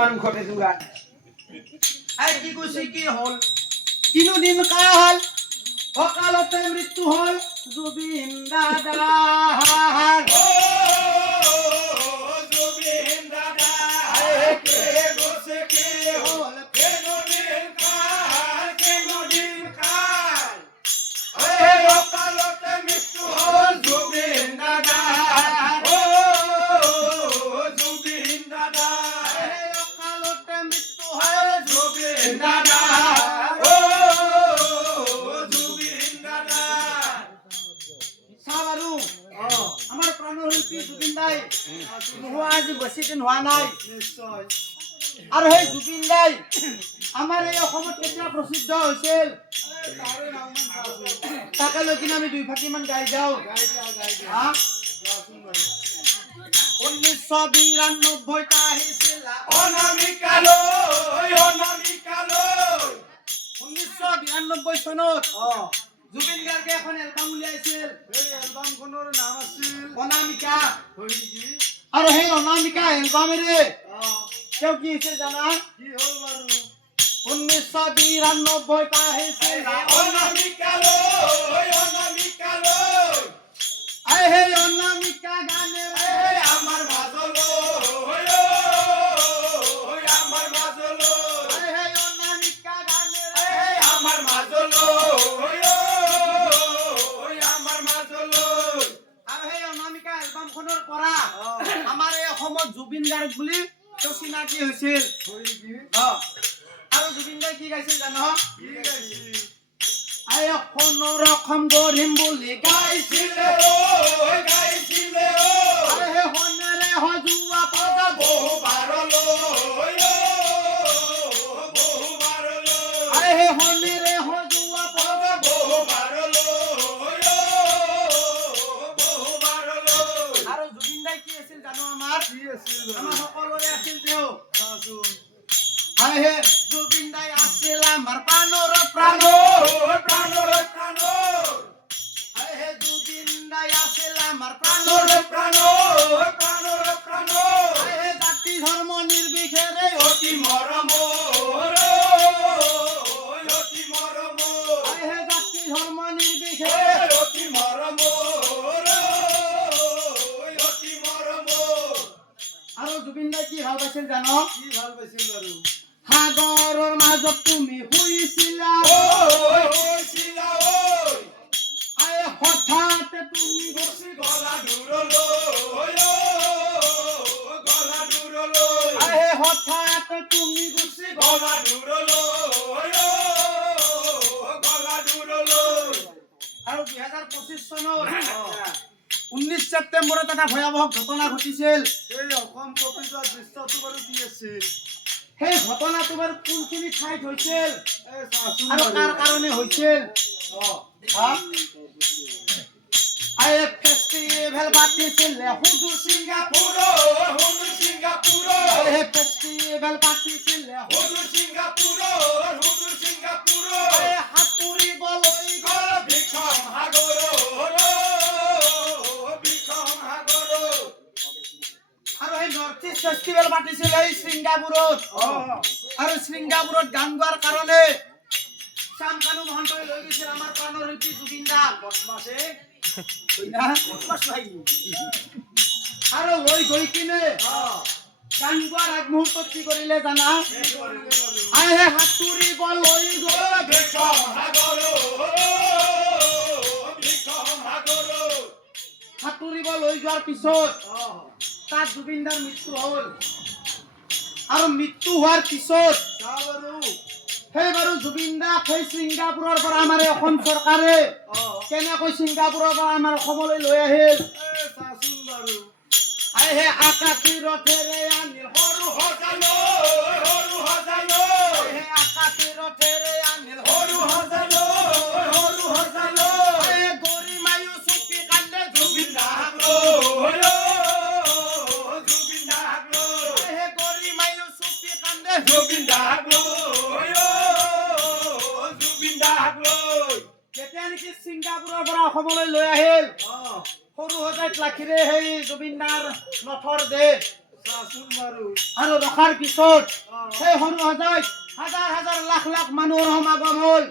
মান ঘটে যোগান আই কি কৈছে কি হল দিন কা হল অকালতে মৃত্যু হল জুবিন দাদাৰ জুবিন দাদা কে গৈছে কি হল কেনদিন কাল অকালতে মৃত্যু হল জুবিন দাদা জুবিন দাদা অকালতে মৃত্যু হল জুবিন দাদা জুবিন দাদা চাবাৰু আমাৰ প্ৰাণশিল্পী জুবিন দাই নোহোৱা আজি বেছি দিন হোৱা নাই নিশ্চয় আৰু সেই জুবিন দাই আমাৰ এই অসমত কেতিয়া প্ৰসিদ্ধ হৈছিল তাকে লৈ কিনে আমি দুই ফাঁকি মান গাই যাওঁ 1992 আহিছিল 1992 চনত জুবিন গাৰ্গে এখন এলবাম উলিয়াইছিল এই এলবামখনৰ নাম আছিল অনামিকা হয় নেকি আৰু সেই অনামিকা এলবামেৰে তেওঁ কি হৈছিল জানা কি হ'ল বাৰু 1992 আহিছিল সেই অনামিকা গানেৰে আমাৰ মাজলৈ সেই অনামিকা গানেৰে আমাৰ মাজলৈ আৰু সেই অনামিকা এলবামখনৰ পৰা আমাৰ এই অসমত জুবিন গাৰ্গ বুলি তেওঁ চিনাকি হৈছিল হয় নেকি আৰু জুবিন দাই কি গাইছিল জানো কি গাইছিল আই অসমৰ অসম গঢ়িম বুলি গাইছিলে আই হে হনেৰে হজুৱা পদা আই হে হনেৰে হজুৱা পদা আৰু জুবিন দাই কি আছিল জানো আমাৰ কি আছিল আমাৰ সকলোৰে আছিল তেওঁ চাচোন আই হে জুবিন দাই আছিল আমাৰ প্ৰাণৰ প্ৰাণ আই হে জুবিন দাই আছিল আমাৰ প্ৰাণৰ আই হে জাতি ধৰ্ম নিৰ্বিশেষে অতি মৰমৰ আই হে জাতি ধৰ্ম নিৰ্বিশেষে অতি মৰমৰ আৰু জুবিন দাই কি ভাল পাইছিল জানো কি ভাল পাইছিল বাৰু সাগৰৰ মাজত তুমি শুইছিলা আই হঠাৎ তুমি আই হে হঠাৎ তুমি গুচি গলা আৰু 2025 চনৰ 19 ছেপ্টেম্বৰত এটা ভয়াৱহ ঘটনা ঘটিছিল এই অসম কপি যোৱা দৃশ্যটো বাৰু কি আছিল সেই ঘটনাটো বাৰু কোনখিনি ঠাইত হৈছিল এই চাচোন আৰু কাৰ কাৰণে হৈছিল আই ফেষ্টিভেল পাতিছিল হুদু সিংগাপুৰ আই ফেষ্টিভেল পাতিছিল আই সাঁতুৰিবলৈ গ'ল আৰু সেই নৰ্থ ইষ্ট ফেষ্টিভেল পাতিছিল এই ছিংগাপুৰত আৰু ছিংগাপুৰত গান গোৱাৰ কাৰণে শ্যামকানু মহন্তই লৈ গৈছিল আমাৰ প্ৰাণৰ শিল্পী জুবিন দা আৰু লৈ গৈ কিনে গান গোৱাৰ আগমুহূৰ্তত কি কৰিলে জানা আই হে সাঁতুৰিবলৈ গ'ল সাঁতুৰিবলৈ যোৱাৰ পিছত তাত জুবিন দাৰ মৃত্যু হ'ল আৰু মৃত্যু হোৱাৰ পিছত সেই বাৰু জুবিন দাক সেই ছিংগাপুৰৰ পৰা আমাৰ এই অসম চৰকাৰে কেনেকৈ ছিংগাপুৰৰ পৰা আমাৰ অসমলৈ লৈ আহিল চাচোন বাৰু আই হে আকাশী ৰথেৰে আনিল সৰু হে আকাশী ৰথেৰে আনিল হে গৰিমায়ু চুপি কান্দে জুবিন দাক হে গৰিমায়ু চুপি কান্দে যেতিয়া নেকি ছিংগাপুৰৰ পৰা অসমলৈ লৈ আহিল সৰু সজাইত লাখিৰে সেই জুবিন দাৰ নথৰ দেশ চাচোন বাৰু আৰু ৰখাৰ পিছত অ সেই সৰু সজাই হাজাৰ হাজাৰ লাখ লাখ মানুহৰ সমাগম হ'ল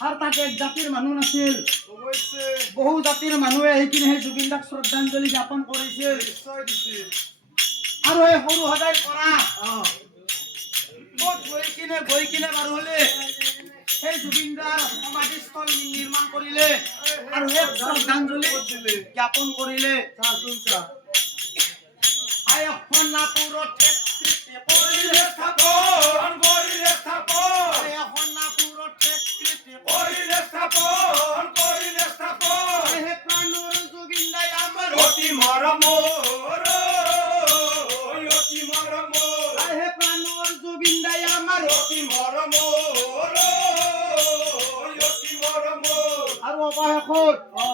আৰু তাত এক জাতিৰ মানুহ নাছিল অৱশ্যে বহু জাতিৰ মানুহে আহি কিনে সেই জুবিন দাক শ্ৰদ্ধাঞ্জলি জ্ঞাপন কৰিছিল নিশ্চয় দিছিল আৰু এই সৰু সজাই পৰা অ ক'ত গৈ কিনে বাৰু হ'লে সেই জুবিন দাৰ সমাধিস্থল নিৰ্মাণ কৰিলে আৰু সেই শ্ৰদ্ধাঞ্জলি দিলে জ্ঞাপন কৰিলে চাচোন চা আই সোণাপুৰত ঠেকৃতে কৰিলে স্থাপন কৰিলে স্থাপন আই সোণাপুৰত ঠেকৃতে কৰিলে স্থাপন কৰিলে স্থাপন সেই প্ৰাণৰ জুবিন দাই আমাৰ অতি মৰমৰ অতি মৰমৰ আই সেই প্ৰাণৰ জুবিন দাই আমাৰ অতি মৰমৰ অতি মৰমৰ আৰু অৱশেষত অ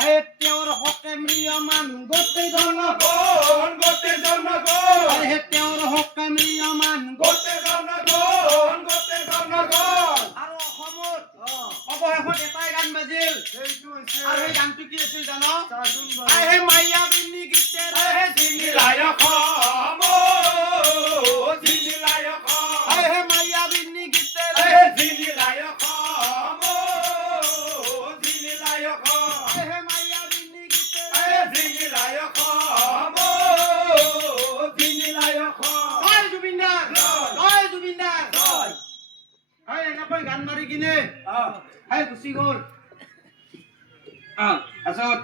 আই তেওঁৰ হকে ম্ৰিয়মান গোটেই জনগণ গোটেই জনগণ আই সেই তেওঁৰ হকে ম্ৰিয়মান গোটেই জনগণ গোটেই জনগণ আৰু অসমত অ অৱশেষত এটাই গান বাজিল সেইটো হৈছে আৰু সেই গানটো কি আছিল জানো চাচোন আই বাৰু সেই মাইয়া বিনি গীতেৰে জিনিলাই অসম জিনিলাই অসম আই সেই মাইয়া বিনি গীতেৰে জিনিলাই অসম জিনিলাই অসম আই সেই মাইয়া বিনি গীতেৰে জিনিলাই অসম জিনিলাই অসম জয় জুবিনদাৰ জয় জুবিনদাৰ জয়। হয় এনেকৈ গান মাৰি কিনে অ গুচি গ'ল পাছত